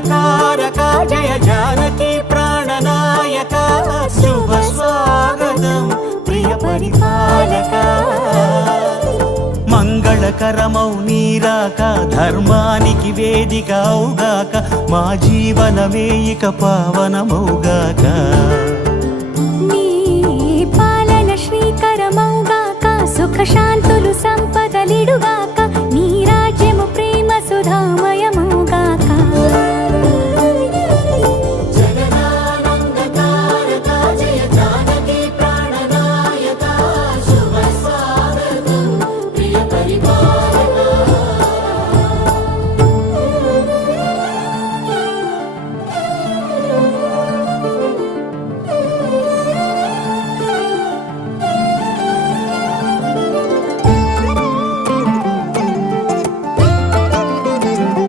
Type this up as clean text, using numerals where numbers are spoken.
మంగళకారక జయ జానకి ప్రాణనాయక శుభ స్వాగతం ప్రియ పరిపాలక మంగళకరమౌ నీరాక ధర్మానికి వేదిక అవుగాక మా జీవనమే ఇక పావనమౌగాక నీ పాలన శ్రీకరమౌగాక సుఖ శాంతులు సంపదలిడుగా